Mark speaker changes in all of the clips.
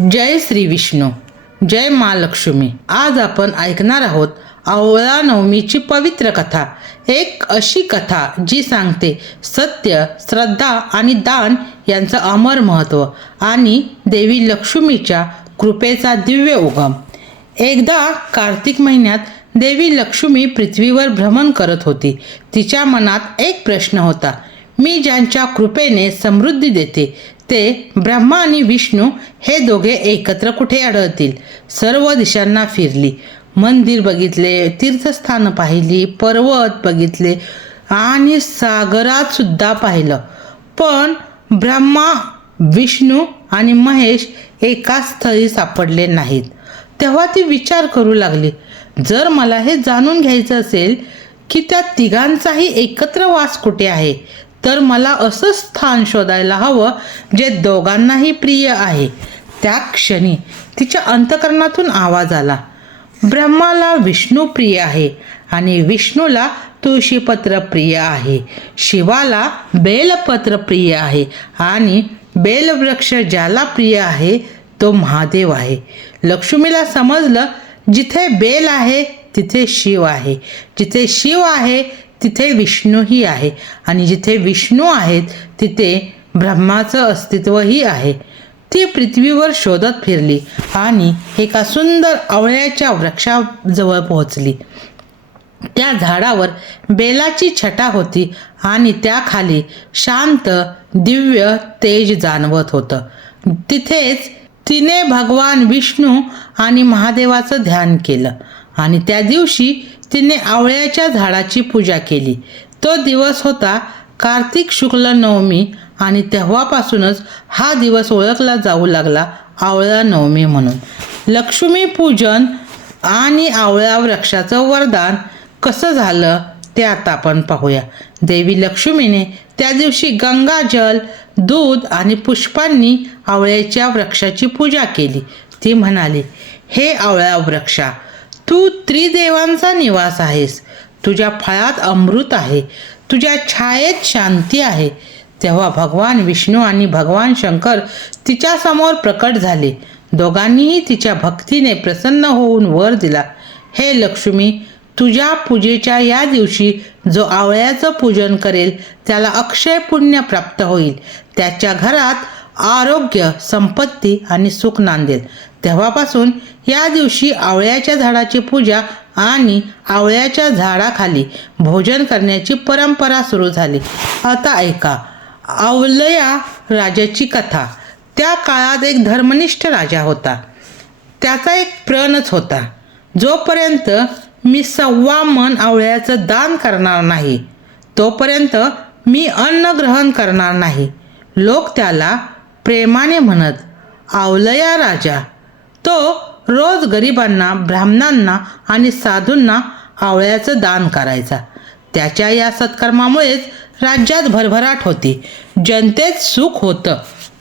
Speaker 1: जय श्री विष्णू जय महालक्ष्मी आज आपण ऐकणार आहोत आवळा नवमीची पवित्र कथा. एक अशी कथा जी सांगते सत्य श्रद्धा आणि दान यांचं अमर महत्त्व आणि देवी लक्ष्मीच्या कृपेचा दिव्य उगम. एकदा कार्तिक महिन्यात देवी लक्ष्मी पृथ्वीवर भ्रमण करत होती. तिच्या मनात एक प्रश्न होता. मी ज्यांच्या कृपेने समृद्धी देते ते ब्रह्मा आणि विष्णू हे दोघे एकत्र कुठे आढळतील? सर्व दिशांना फिरली. मंदिर बघितले तीर्थस्थानं पाहिली पर्वत बघितले आणि सागरात सुद्धा पाहिलं. पण ब्रह्मा विष्णू आणि महेश एकाच स्थळी सापडले नाहीत. तेव्हा ती विचार करू लागली. जर मला हे जाणून घ्यायचं असेल की त्या तिघांचाही एकत्र वास कुठे आहे तर मला असं स्थान शोधायला हवं जे दोघांनाही प्रिय आहे. त्या क्षणी तिच्या अंतकरणातून आवाज आला. ब्रह्माला विष्णू प्रिय आहे आणि विष्णूला तुळशीपत्र प्रिय आहे. शिवाला बेलपत्र प्रिय आहे आणि बेलवृक्ष ज्याला प्रिय आहे तो महादेव आहे. लक्ष्मीला समजलं जिथे बेल आहे तिथे शिव आहे. जिथे शिव आहे तिथे विष्णूही आहे. आणि जिथे विष्णू आहेत तिथे ब्रह्माचं अस्तित्वही आहे. ती पृथ्वीवर शोधत फिरली आणि एका सुंदर आवळ्याच्या वृक्षाजवळ पोहोचली. त्या झाडावर बेलाची छटा होती आणि त्याखाली शांत दिव्य तेज जाणवत होतं. तिथेच तिने भगवान विष्णू आणि महादेवाचं ध्यान केलं आणि त्या दिवशी तिने आवळ्याच्या झाडाची पूजा केली. तो दिवस होता कार्तिक शुक्ल नवमी आणि तेव्हापासूनच हा दिवस ओळखला जाऊ लागला आवळा नवमी म्हणून. लक्ष्मी पूजन आणि आवळा वृक्षाचं वरदान कसं झालं ते आता आपण पाहूया. देवी लक्ष्मीने त्या दिवशी गंगाजल दूध आणि पुष्पांनी आवळ्याच्या वृक्षाची पूजा केली. ती म्हणाली हे आवळा वृक्षा तू त्रिदेवांचा निवास आहेस. तुझ्या फळात अमृत आहे. तुझ्या छायेत शांती आहे. तेव्हा भगवान विष्णू आणि भगवान शंकर तिच्यासमोर प्रकट झाले. दोघांनीही तिच्या भक्तीने प्रसन्न होऊन वर दिला. हे लक्ष्मी तुझ्या पूजेच्या या दिवशी जो आवळ्याचं पूजन करेल त्याला अक्षय पुण्य प्राप्त होईल. त्याच्या घरात आरोग्य संपत्ती आणि सुख नांदेल तेव्हापासून या दिवशी आवळ्याच्या झाडाची पूजा आणि आवळ्याच्या झाडाखाली भोजन करण्याची परंपरा सुरू झाली. आता ऐका. आवलया राजाची कथा. त्या काळात एक धर्मनिष्ठ राजा होता. त्याचा एक प्रणच होता. जोपर्यंत मी सव्वा मन आवळ्याचं दान करणार नाही तोपर्यंत मी अन्न ग्रहण करणार नाही. लोक त्याला प्रेमाने म्हणत आवलया राजा तो रोज गरिबांना ब्राह्मणांना आणि साधूंना आवळ्याचं दान करायचा. त्याच्या या सत्कर्मामुळेच राज्यात भरभराट होती. जनतेत सुख होतं.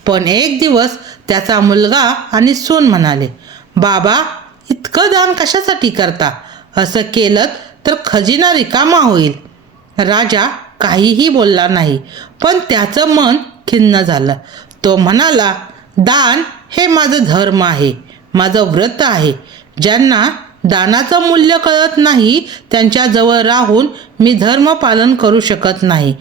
Speaker 1: पण एक दिवस त्याचा मुलगा आणि सून म्हणाले बाबा इतकं दान कशासाठी करता? असं केलं तर खजिना रिकामा होईल. राजा काहीही बोलला नाही पण त्याचं मन खिन्न झालं. तो म्हणाला दान हे माझं धर्म आहे माझं व्रत आहे. ज्यांना दानाचं मूल्य कळत नाही त्यांच्याजवळ राहून मी धर्म पालन करू शकत नाही.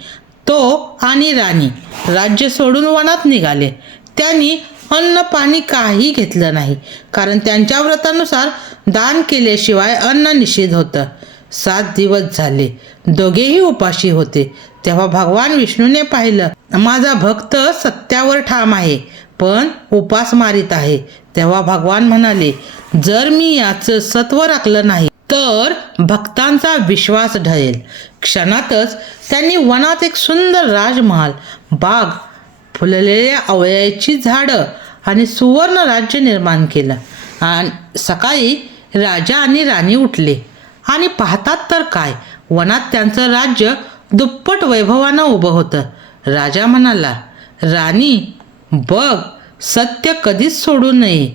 Speaker 1: तो आणि राणी राज्य सोडून वनात निघाले. त्यांनी अन्न पाणी काही घेतलं नाही कारण त्यांच्या व्रतानुसार दान केल्याशिवाय अन्न निषेध होतं. सात दिवस झाले दोघेही उपाशी होते. तेव्हा भगवान विष्णूने पाहिलं माझा भक्त सत्यावर ठाम आहे पण उपास मारित आहे. तेव्हा भगवान म्हणाले जर मी याचं सत्व राखलं नाही तर भक्तांचा विश्वास ढळेल. क्षणातच त्यांनी वनात एक सुंदर राजमहाल बाग फुललेल्या अवयाची झाडं आणि सुवर्ण राज्य निर्माण केलं. आणि सकाळी राजा आणि राणी उठले. आणि पाहतात तर काय वनात त्यांचं राज्य दुप्पट वैभवानं उभं होतं. राजा म्हणाला राणी बघ सत्य कधीच सोडू नये.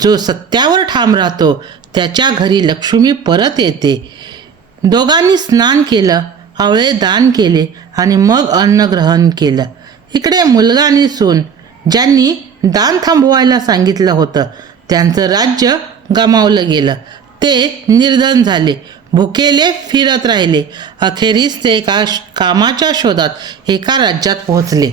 Speaker 1: जो सत्यावर ठाम राहतो त्याच्या घरी लक्ष्मी परत येते. दोघांनी स्नान केलं आवळे दान केले आणि मग अन्न ग्रहण केलं. इकडे मुलगा आणि सून ज्यांनी दान थांबवायला सांगितलं होतं त्यांचं राज्य गमावलं गेलं. ते निर्धन झाले. भुकेले फिरत राहिले. अखेरीस ते एका कामाच्या शोधात एका राज्यात पोहोचले.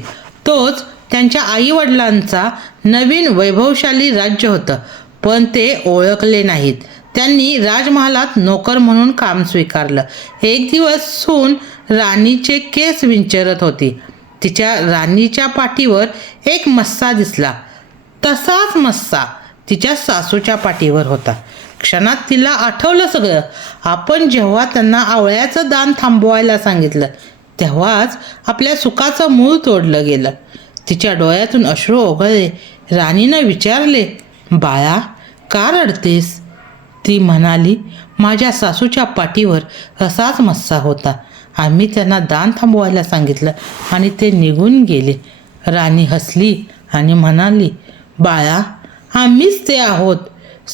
Speaker 1: तोच त्यांच्या आईवडिलांचा नवीन वैभवशाली राज्य होतं. पण ते ओळखले नाहीत. त्यांनी राजमहालात नोकर म्हणून काम स्वीकारलं. एक दिवस सून राणीचे केस विंचरत होती. तिच्या राणीच्या पाठीवर एक मस्सा दिसला. तसाच मस्सा तिच्या सासूच्या पाठीवर होता. क्षणात तिला आठवलं सगळं. आपण जेव्हा त्यांना आवळ्याचं दान थांबवायला सांगितलं तेव्हाच आपल्या सुखाचं मूळ तोडलं गेलं. तिच्या डोळ्यातून अश्रू ओघळले. राणीनं विचारले बाळा का रडतेस? ती म्हणाली माझ्या सासूच्या पाठीवर असाच मस्सा होता. आम्ही त्यांना दान थांबवायला सांगितलं आणि ते निघून गेले. राणी हसली आणि म्हणाली बाळा आम्हीच ते आहोत.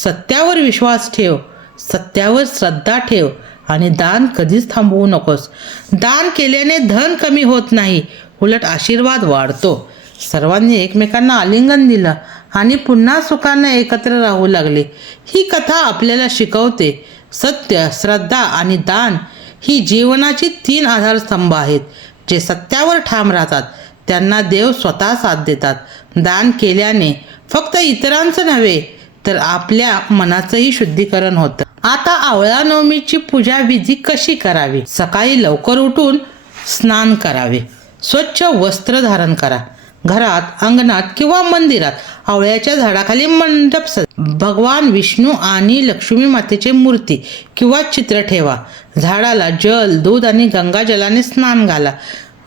Speaker 1: सत्यावर विश्वास ठेव सत्यावर श्रद्धा ठेव आणि दान कधीच थांबवू नकोस. दान केल्याने धन कमी होत नाही उलट आशीर्वाद वाढतो. सर्वांनी एकमेकांना आलिंगन दिलं आणि पुन्हा सुखांना एकत्र राहू लागले. ही कथा आपल्याला शिकवते सत्य श्रद्धा आणि दान ही जीवनाची तीन आधारस्तंभ आहेत जे सत्यावर ठाम राहतात. त्यांना देव स्वतः साथ देतात. दान केल्याने फक्त इतरांचं नव्हे तर आपल्या मनाचंही शुद्धीकरण होतं. आता आवळा नवमीची पूजा विधी कशी करावी? सकाळी लवकर उठून स्नान करावे. स्वच्छ वस्त्र धारण करा. घरात अंगणात किंवा मंदिरात आवळ्याच्या झाडाखाली मंडप सज भगवान विष्णू आणि लक्ष्मी मातेची मूर्ती किंवा चित्र ठेवा. झाडाला जल दूध आणि गंगाजलाने स्नान घाला.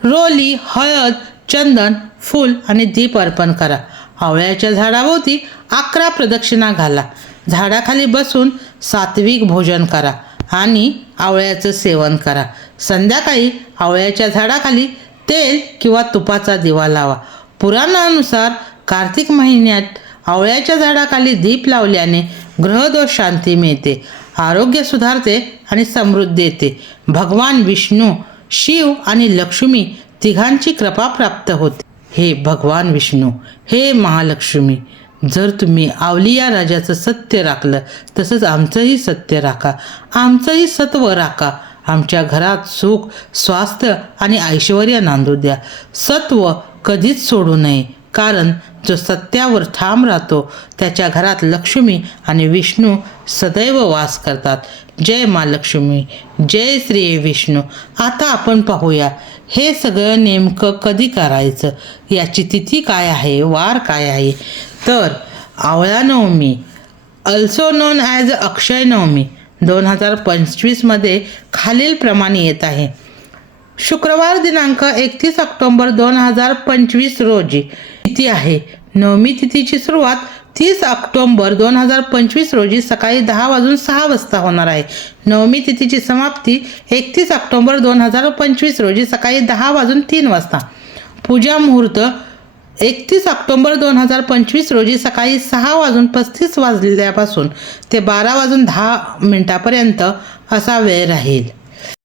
Speaker 1: रोली हळद चंदन फूल आणि दीप अर्पण करा. आवळ्याच्या झाडाभोवती अकरा प्रदक्षिणा घाला. झाडाखाली बसून सात्विक भोजन करा आणि आवळ्याचं सेवन करा. संध्याकाळी आवळ्याच्या झाडाखाली तेल किंवा तुपाचा दिवा लावा. पुराणानुसार कार्तिक महिन्यात आवळ्याच्या झाडाखाली दीप लावल्याने ग्रहदोष शांती मिळते आरोग्य सुधारते आणि समृद्धी येते. भगवान विष्णू शिव आणि लक्ष्मी तिघांची कृपा प्राप्त होते. हे भगवान विष्णू हे महालक्ष्मी जर तुम्ही आवलिया राजाचं सत्य राखलं तसंच आमचंही सत्य राखा. आमचंही सत्व राखा. आमच्या घरात सुख स्वास्थ्य आणि ऐश्वर नांदू द्या. सत्व कधीच सोडू नये कारण जो सत्यावर ठाम राहतो त्याच्या घरात लक्ष्मी आणि विष्णू सदैव वास करतात. जय महालक्ष्मी जय श्री विष्णू. आता आपण पाहूया हे सगळं नेमकं कधी करायचं? याची तिथी काय आहे? वार काय आहे? तर Awla Navami also known as Akshay Navami दोन हजार पंचवीसमध्ये खालीलप्रमाणे येत आहे. शुक्रवार दिनांक एकतीस ऑक्टोंबर दोन हजार पंचवीस रोजी तिथी आहे. नवमी तिथीची सुरुवात तीस ऑक्टोंबर दोन हजार पंचवीस रोजी सकाळी दहा वाजून सहा वाजता होणार आहे. नवमी तिथीची समाप्ती एकतीस ऑक्टोंबर दोन हजार पंचवीस रोजी सकाळी दहा वाजून तीन वाजता. पूजा मुहूर्त एकतीस ऑक्टोंबर दोन हजार पंचवीस रोजी सकाळी सहा वाजून पस्तीस वाजल्यापासून ते बारा वाजून दहा मिनटापर्यंत असा वेळ राहील.